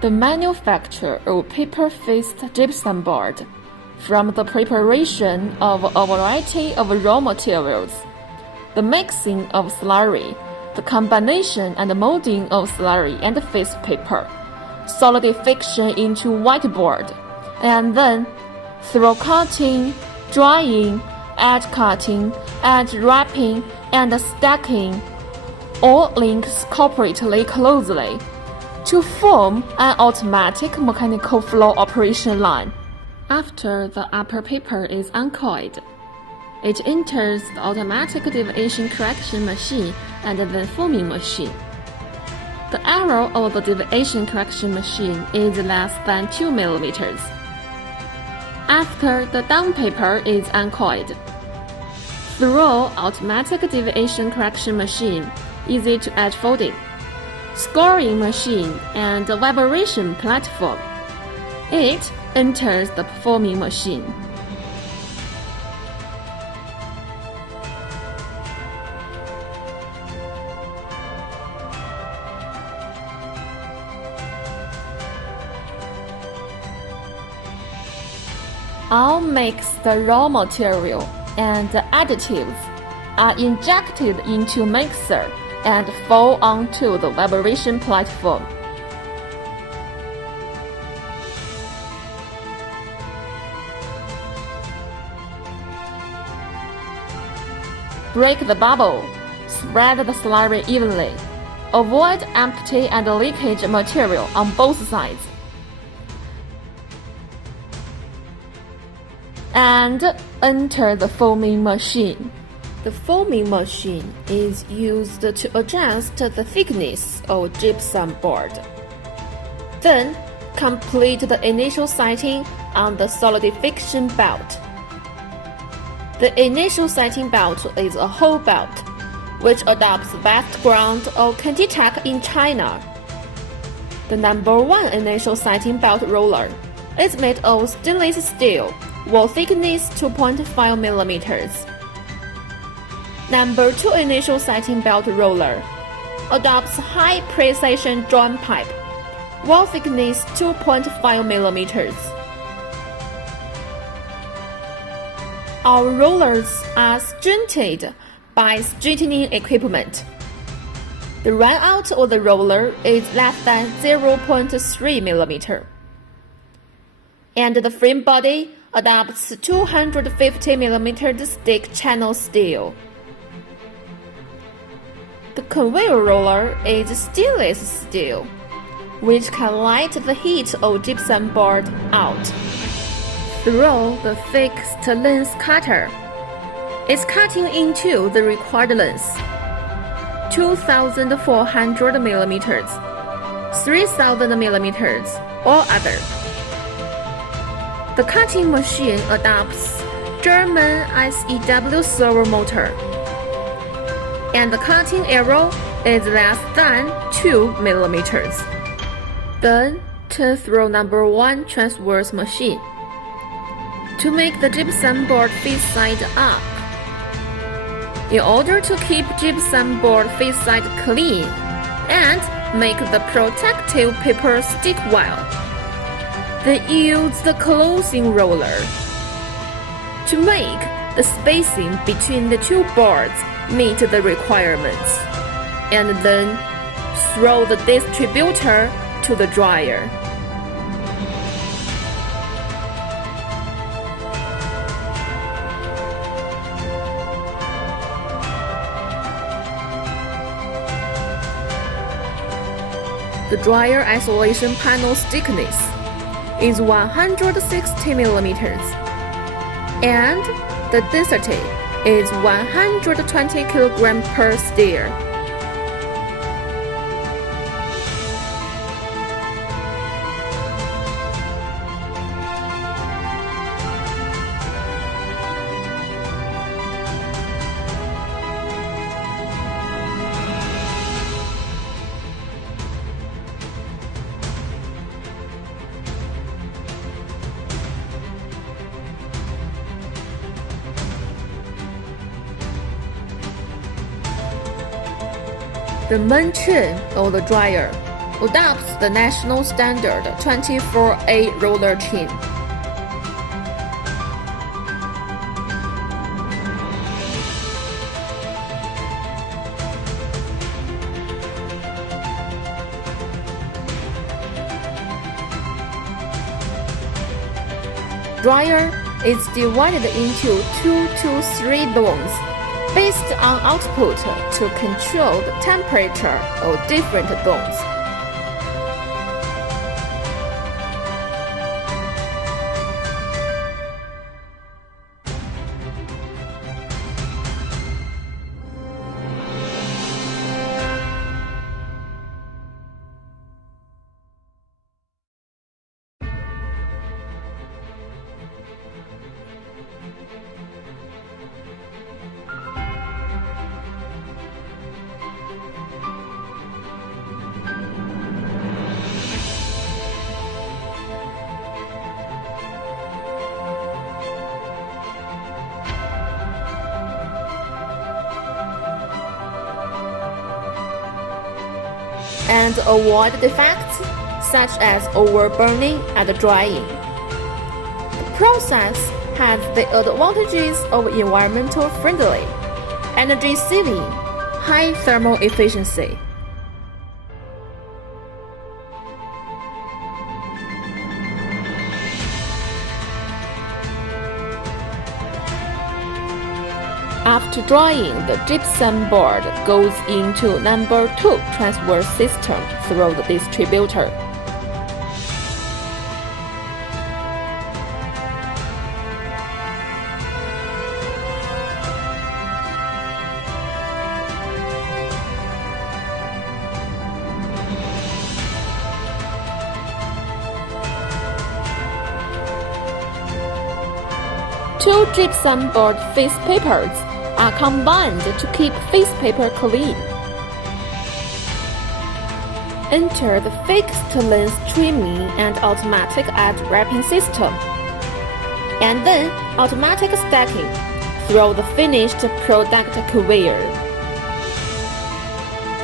The manufacture of paper-faced gypsum board, from the preparation of a variety of raw materials, the mixing of slurry, the combination and molding of slurry and face paper, solidification into whiteboard, and then through cutting, drying, edge cutting, edge wrapping, and stacking, all links cooperatively closely to form an automatic mechanical flow operation line. After the upper paper is uncoiled, it enters the automatic deviation correction machine and then forming machine. The error of the deviation correction machine is less than 2 mm. After the down paper is uncoiled, through automatic deviation correction machine, easy to edge folding, scoring machine, and vibration platform, it enters the forming machine. All mixed raw material and additives are injected into mixer and fall onto the vibration platform. Break the bubble. Spread the slurry evenly. Avoid empty and leakage material on both sides. And enter the forming machine. The forming machine is used to adjust the thickness of gypsum board. Then, complete the initial setting on the solidification belt. The initial setting belt is a whole belt, which adopts background of Candy-Tech in China. The number 1 initial setting belt roller is made of stainless steel, wall thickness 2.5 mm. Number 2 initial setting belt roller adopts high precision joint pipe, wall thickness 2.5 mm. Our rollers are straightened by straightening equipment. The runout of the roller is less than 0.3 mm. And the frame body adopts 250 mm stick channel steel. The conveyor roller is stainless steel, which can light the heat of gypsum board out. Through the fixed length cutter, it's cutting into the required length, 2,400 mm, 3,000 mm, or other. The cutting machine adopts German SEW servo motor, and the cutting arrow is less than 2 mm. Then turn through number 1 transverse machine to make the gypsum board face side up. In order to keep gypsum board face side clean and make the protective paper stick well, then use the closing roller to make the spacing between the 2 boards meet the requirements, and then throw the distributor to the dryer. The dryer isolation panel's thickness is 160 mm, and the density is 120 kg per stir. The main chain of the dryer adopts the national standard 24A roller chain. Dryer is divided into 2 to 3 zones based on output to control the temperature of different zones. And avoid defects such as overburning and drying. The process has the advantages of environmental friendly, energy saving, high thermal efficiency. After drying, the gypsum board goes into number 2 transfer system through the distributor. Two gypsum board face papers are combined to keep face paper clean. Enter the fixed length trimming and automatic edge wrapping system, and then automatic stacking through the finished product conveyor.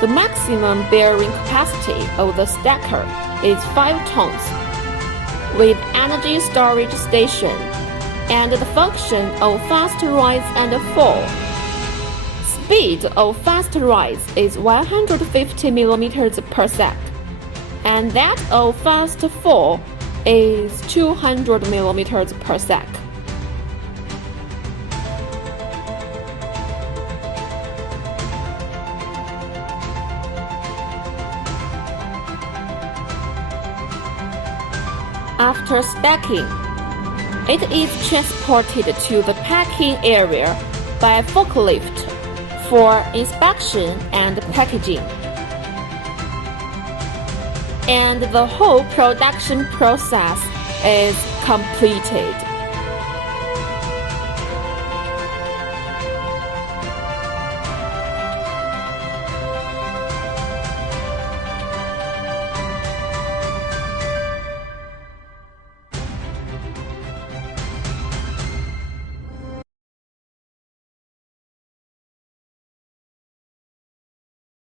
The maximum bearing capacity of the stacker is 5 tons, with energy storage station and the function of fast rise and fall. Speed of fast rise is 150 mm per sec, and that of fast fall is 200 mm per sec. After stacking, it is transported to the packing area by forklift for inspection and packaging. And the whole production process is completed.